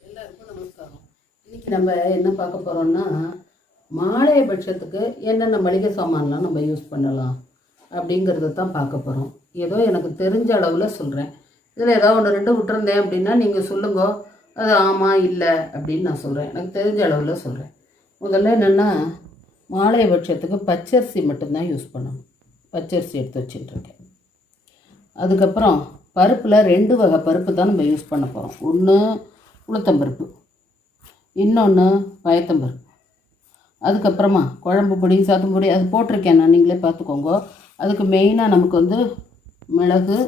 எல்லாருக்கும் நமஸ்காரம். இன்னைக்கு நம்ம என்ன பார்க்க போகிறோம்னா மாலைய பட்சத்துக்கு என்னென்ன மளிகை சாமான்லாம் நம்ம யூஸ் பண்ணலாம் அப்படிங்கிறத தான் பார்க்க போகிறோம் ஏதோ எனக்கு தெரிஞ்ச அளவில் சொல்கிறேன் இதில் ஏதோ ஒன்று ரெண்டு விட்டுருந்தேன் அப்படின்னா நீங்கள் சொல்லுங்க. அது ஆமாம் இல்லை அப்படின்னு நான் சொல்கிறேன் எனக்கு தெரிஞ்ச அளவில் சொல்கிறேன் முதல்ல என்னென்னா மாலை பட்சத்துக்கு பச்சரிசி மட்டும்தான் யூஸ் பண்ணணும். பச்சரிசி எடுத்து வச்சுட்டுருக்கேன் அதுக்கப்புறம் பருப்பில் ரெண்டு வகை பருப்பு தான் நம்ம யூஸ் பண்ண போகிறோம் ஒன்று உளுத்தம்பருப்பு இன்னொன்று பயத்தம்பருப்பு. அதுக்கப்புறமா குழம்பு பொடி சாத்தம் பொடி அது போட்டிருக்கேன் நான். நீங்களே பார்த்துக்கோங்க. அதுக்கு மெயினாக நமக்கு வந்து மிளகு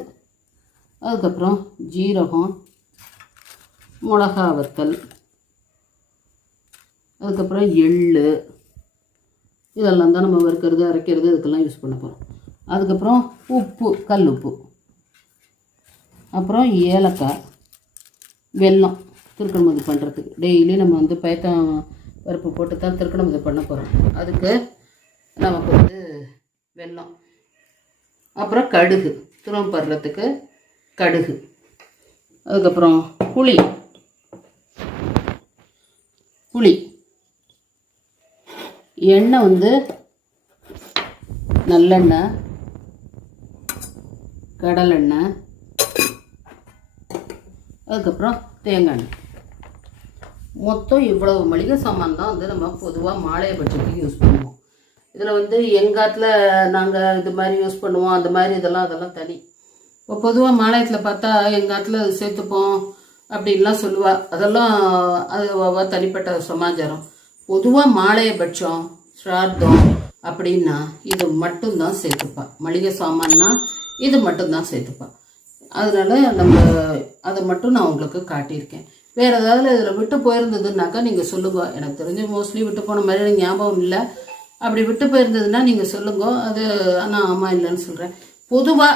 அதுக்கப்புறம் ஜீரகம் மிளகா வத்தல் அதுக்கப்புறம் எள்ளு இதெல்லாம் தான் நம்ம வறுக்கிறது அரைக்கிறது இதுக்கெல்லாம் யூஸ் பண்ண போகிறோம் அதுக்கப்புறம் உப்பு கல் உப்பு. அப்புறம் ஏலக்காய் வெல்லம் திருக்கணமது பண்ணுறதுக்கு டெய்லி நம்ம வந்து பயத்தம் பருப்பு போட்டு தான் திருக்கணமது பண்ண போகிறோம் அதுக்கு நமக்கு வந்து வெல்லம். அப்புறம் கடுகு துரம் படுறதுக்கு கடுகு. அதுக்கப்புறம் புளி. புளி. எண்ணெய் வந்து நல்லெண்ணெய் கடலெண்ணெய் அதுக்கப்புறம் தேங்காய் எண்ணெய். மொத்தம் இவ்வளவு மளிகை சாமான் தான் வந்து நம்ம பொதுவாக மாலையை பட்சத்துக்கு யூஸ் பண்ணுவோம். இதில் வந்து எங்காத்தில் நாங்கள் இது மாதிரி யூஸ் பண்ணுவோம் அந்த மாதிரி இதெல்லாம் அதெல்லாம் தனி. இப்போ பொதுவாக மாலயத்தில் பார்த்தா எங்காத்தில் சேர்த்துப்போம் அப்படின்லாம் சொல்லுவாள் அதெல்லாம் அது தனிப்பட்ட சமாச்சாரம். பொதுவாக மாலையபட்சம் ஸ்ரார்த்தம் அப்படின்னா இது மட்டும்தான் சேர்த்துப்பா. மளிகை சாமான்னா இது மட்டும்தான் சேர்த்துப்பா. அதனால் நம்ம அதை மட்டும் நான் உங்களுக்கு காட்டியிருக்கேன். வேறு ஏதாவது இதில் விட்டு போயிருந்ததுன்னாக்கா நீங்கள் சொல்லுங்க. எனக்கு தெரிஞ்சு மோஸ்ட்லி விட்டு போன மாதிரி எனக்கு ஞாபகம் இல்லை. அப்படி விட்டு போயிருந்ததுன்னா நீங்கள் சொல்லுங்க. அது நான் ஆமாம் இல்லைன்னு சொல்கிறேன் பொதுவாக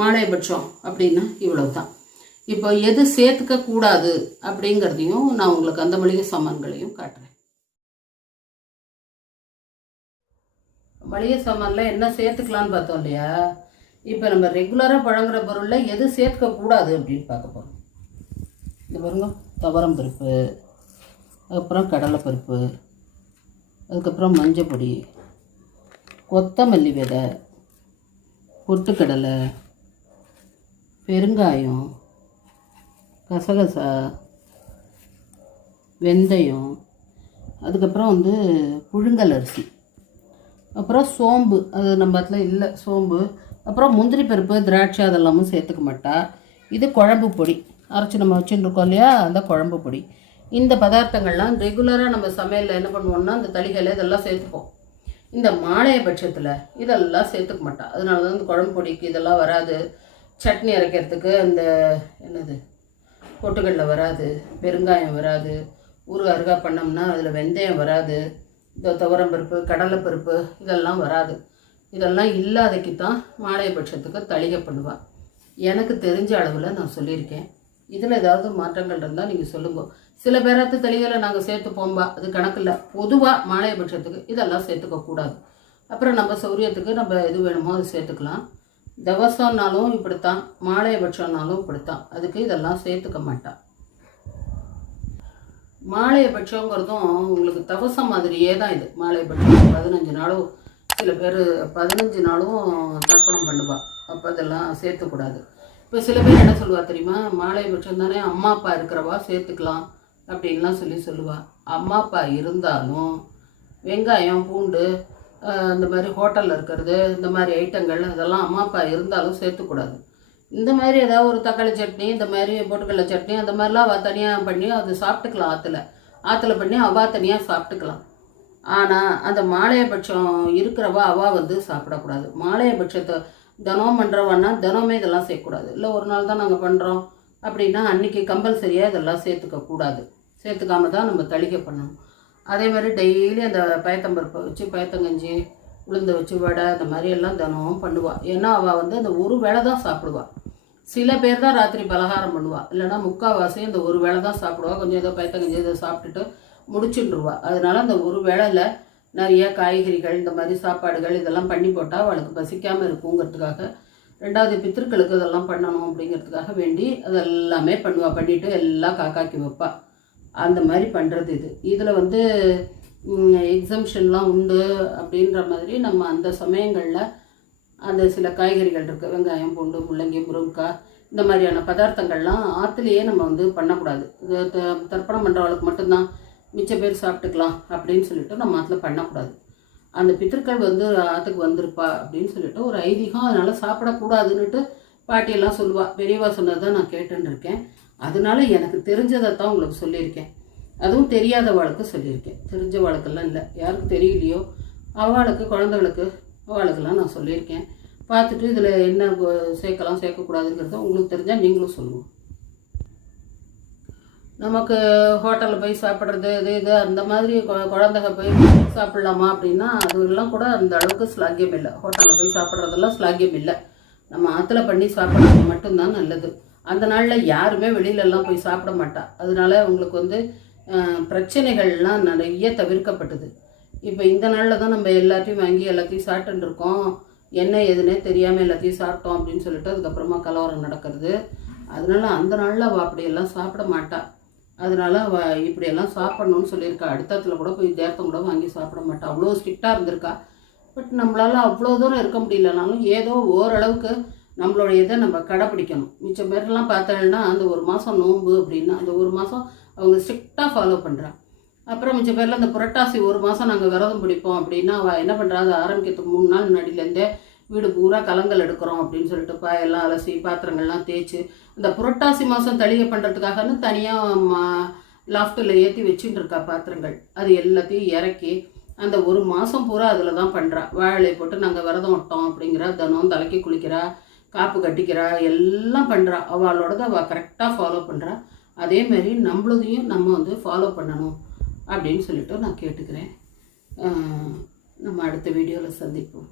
மாலையபட்சம் அப்படின்னா இவ்வளோ தான் இப்போ எது சேர்த்துக்க கூடாது அப்படிங்கிறதையும் நான் உங்களுக்கு அந்த மளிகை சாமான்களையும் காட்டுறேன். மளிகை சாமானில் என்ன சேர்த்துக்கலான்னு பார்த்தோம் இல்லையா? இப்போ நம்ம ரெகுலராக பழங்குற பொருளில் எது சேர்த்துக்க கூடாது அப்படின்னு பார்க்க போகிறோம் இது பாருங்க துவரம் பருப்பு அதுக்கப்புறம் கடலை பருப்பு அதுக்கப்புறம் மஞ்சள் பொடி கொத்தமல்லி விதை பொட்டுக்கடலை பெருங்காயம் கசகசா வெந்தயம் அதுக்கப்புறம் வந்து புழுங்கல் அரிசி. அப்புறம் சோம்பு அது நம்ம அதில் இல்லை சோம்பு. அப்புறம் முந்திரி பருப்பு திராட்சை அதெல்லாமும் சேர்த்துக்க மாட்டா. இது குழம்பு பொடி. அரைச்சி நம்ம வச்சுருக்கோம் இல்லையா அந்த குழம்பு பொடி. இந்த பதார்த்தங்கள்லாம் ரெகுலராக நம்ம சமையலில் என்ன பண்ணுவோம்னா இந்த தளிகளை இதெல்லாம் சேர்த்துப்போம். இந்த மாலைய பட்சத்தில் இதெல்லாம் சேர்த்துக்க மாட்டா. அதனால தான் இந்த குழம்பு பொடிக்கு இதெல்லாம் வராது. சட்னி அரைக்கிறதுக்கு அந்த என்னது பொட்டுக்கடலை வராது பெருங்காயம் வராது ஊறுகாய் அருகா பண்ணோம்னா அதில் வெந்தயம் வராது இந்த துவரம்பருப்பு கடலைப்பருப்பு இதெல்லாம் வராது. இதெல்லாம் இல்லாதக்கு தான் மாலையபட்சத்துக்கு தளிகை பண்ணுவாள் எனக்கு தெரிஞ்ச அளவில் நான் சொல்லியிருக்கேன். இதில் ஏதாவது மாற்றங்கள் இருந்தால் நீங்கள் சொல்லுங்க. சில பேராத்து தளிகளை நாங்கள் சேர்த்து போம்பா அது கணக்கில்லை பொதுவாக மாலையபட்சத்துக்கு இதெல்லாம் சேர்த்துக்க கூடாது. அப்புறம் நம்ம சௌரியத்துக்கு நம்ம எது வேணுமோ அது சேர்த்துக்கலாம். தவசம்னாலும் இப்படித்தான் மாலையபட்சம்னாலும் இப்படித்தான். அதுக்கு இதெல்லாம் சேர்த்துக்க மாட்டான் மாலையபட்சங்கிறதும் உங்களுக்கு தவசம் மாதிரியே தான் இது. மாலையபட்சம் பதினஞ்சு நாளும் சில பேர் பதினஞ்சு நாளும் தர்ப்பணம் பண்ணுவா. அப்போ அதெல்லாம் சேர்த்துக்கூடாது. இப்போ சில பேர் என்ன சொல்லுவா தெரியுமா? மாலையபட்சம் தானே அம்மா அப்பா இருக்கிறவா சேர்த்துக்கலாம் அப்படின்லாம் சொல்லி சொல்லுவாள் அம்மா அப்பா இருந்தாலும் வெங்காயம் பூண்டு இந்த மாதிரி ஹோட்டலில் இருக்கிறது இந்த மாதிரி ஐட்டங்கள் அதெல்லாம் அம்மா அப்பா இருந்தாலும் சேர்த்துக்கூடாது. இந்த மாதிரி ஏதாவது ஒரு தக்காளி சட்னி இந்த மாதிரி பொட்டுக்கடலை சட்னி அந்த மாதிரிலாம் அவள் தனியாக பண்ணி அது சாப்பிட்டுக்கலாம் ஆற்றுல ஆற்றுல பண்ணி அவள் தனியாக சாப்பிட்டுக்கலாம். ஆனால் அந்த மாலையபட்சம் இருக்கிறவா அவள் வந்து சாப்பிடக்கூடாது. மாலையபட்சத்தை தினம் பண்ணுறவன்னா தினமே இதெல்லாம் சேர்க்கக்கூடாது இல்லை ஒரு நாள் தான் நாங்கள் பண்ணுறோம் அப்படின்னா அன்றைக்கி கம்பல்சரியாக இதெல்லாம் சேர்த்துக்க கூடாது சேர்த்துக்காம தான் நம்ம தளிக்க பண்ணணும். அதே மாதிரி டெய்லி அந்த பயத்தம்பருப்பை வச்சு பயத்தங்கஞ்சி உளுந்த வச்சு வடை அந்த மாதிரி எல்லாம் தினமும் பண்ணுவாள் ஏன்னா அவள் வந்து அந்த ஒரு வேளை தான் சாப்பிடுவாள் சில பேர் தான் ராத்திரி பலகாரம் பண்ணுவாள் இல்லைனா முக்கால்வாசி அந்த ஒரு வேளை தான் சாப்பிடுவாள் கொஞ்சம் ஏதோ பயத்தங்கஞ்சி ஏதோ சாப்பிட்டுட்டு முடிச்சுட்டுருவா. அதனால அந்த ஒரு வேளையில் நிறைய காய்கறிகள் இந்த மாதிரி சாப்பாடுகள் இதெல்லாம் பண்ணி போட்டால் அவளுக்கு பசிக்காமல் இருக்குங்கிறதுக்காக ரெண்டாவது பித்திருக்களுக்கு இதெல்லாம் பண்ணணும் அப்படிங்கிறதுக்காக வேண்டி அதெல்லாமே பண்ணுவாள் பண்ணிவிட்டு எல்லாம் காக்காக்கி வைப்பாள் அந்த மாதிரி பண்ணுறது இது. இதில் வந்து எக்ஸம்ஷன்லாம் உண்டு அப்படின்ற மாதிரி நம்ம அந்த சமயங்களில் அந்த சில காய்கறிகள் இருக்குது வெங்காயம் பூண்டு முள்ளங்கி முருங்கைக்காய் இந்த மாதிரியான பதார்த்தங்கள்லாம் ஆற்றுலேயே நம்ம வந்து பண்ணக்கூடாது. த- தர்ப்பணம் பண்ணுறவளுக்கு மட்டும்தான் மிச்ச பேர் சாப்பிட்டுக்கலாம் அப்படின்னு சொல்லிட்டு நம்ம ஆற்றுல பண்ணக்கூடாது. அந்த பித்திருக்கள் வந்து ஆற்றுக்கு வந்திருப்பா அப்படின்னு சொல்லிட்டு ஒரு ஐதீகம் அதனால் சாப்பிடக்கூடாதுன்னுட்டு பாட்டியெல்லாம் சொல்லுவாள் பெரியவா சொன்னதை நான் கேட்டுன்னு இருக்கேன். அதனால எனக்கு தெரிஞ்சதை தான் உங்களுக்கு சொல்லியிருக்கேன். அதுவும் தெரியாத வாழ்க்கை சொல்லியிருக்கேன். தெரிஞ்சவாளுக்கெல்லாம் இல்லை. யாருக்கு தெரியலையோ அவளுக்கு குழந்தைகளுக்கு அவளுக்கெல்லாம் நான் சொல்லியிருக்கேன். பார்த்துட்டு இதில் என்ன சேர்க்கலாம் சேர்க்கக்கூடாதுங்கிறத உங்களுக்கு தெரிஞ்சால் நீங்களும் சொல்லுவோம் நமக்கு ஹோட்டலில் போய் சாப்பிட்றது இது இது அந்த மாதிரி குழந்தைங்க போய் சாப்பிட்லாமா அப்படின்னா அதுலாம் கூட அந்த அளவுக்கு ஸ்லாக்கியம் இல்லை. ஹோட்டலில் போய் சாப்பிட்றதெல்லாம் ஸ்லாக்கியம் இல்லை. நம்ம ஆற்றுல பண்ணி சாப்பிட்றது மட்டும்தான் நல்லது. அந்த நாளில் யாருமே வெளியிலலாம் போய் சாப்பிட மாட்டா. அதனால உங்களுக்கு வந்து பிரச்சனைகள்லாம் நிறைய தவிர்க்கப்பட்டது. இப்போ இந்த நாளில் தான் நம்ம எல்லாத்தையும் வாங்கி எல்லாத்தையும் சாப்பிட்டுருக்கோம் இருக்கோம். என்ன எதுனே தெரியாமல் எல்லாத்தையும் சாப்பிட்டோம் அப்படின்னு சொல்லிட்டு அதுக்கப்புறமா கலவரம் நடக்கிறது. அதனால அந்த நாளில் அவள் அப்படியெல்லாம் சாப்பிட மாட்டா. அதனால அவள் இப்படியெல்லாம் சாப்பிடணும்னு சொல்லியிருக்கா. அடுத்தத்துல கூட போய் தேர்த்தம் கூட வாங்கி சாப்பிட மாட்டா. அவ்வளோ ஸ்ட்ரிக்டாக இருந்திருக்கா. பட் நம்மளால் அவ்வளோ தூரம் இருக்க முடியலனாலும் ஏதோ ஓரளவுக்கு நம்மளோட இதை நம்ம கடைப்பிடிக்கணும். மிச்ச பேர்லாம் பார்த்தோம்னா அந்த ஒரு மாதம் நோன்பு அப்படின்னா அந்த ஒரு மாதம் அவங்க ஸ்ட்ரிக்டாக ஃபாலோ பண்ணுறான் அப்புறம் மிச்ச பேரில் அந்த புரட்டாசி ஒரு மாதம் நாங்கள் விரதம் பிடிப்போம் அப்படின்னா அவள் என்ன பண்ணுறா அதை ஆரம்பிக்கிறதுக்கு மூணு நாள் முன்னாடியிலேருந்தே வீடு பூரா கலங்கள் எடுக்கிறோம் அப்படின்னு சொல்லிட்டு பாயெல்லாம் அலசி பாத்திரங்கள்லாம் தேய்ச்சி இந்த புரட்டாசி மாதம் தளிகை பண்ணுறதுக்காகன்னு தனியாக லாஃப்ட்டில் ஏற்றி வச்சுட்டு இருக்கா பாத்திரங்கள். அது எல்லாத்தையும் இறக்கி அந்த ஒரு மாதம் பூரா அதில் தான் பண்ணுறா வாழை போட்டு நாங்கள் விரதம் விட்டோம் அப்படிங்கிறா தினம் தலைக்கு குளிக்கிறா காப்பு கட்டிக்கிறா எல்லாம் பண்ணுறா அவளோடது அவள் கரெக்டாக ஃபாலோ பண்ணுறா அதே மாதிரி நம்மளதையும் நம்ம வந்து ஃபாலோ பண்ணணும் அப்படின்னு சொல்லிட்டு நான் கேட்டுக்கிறேன். நம்ம அடுத்த வீடியோவில் சந்திப்போம்.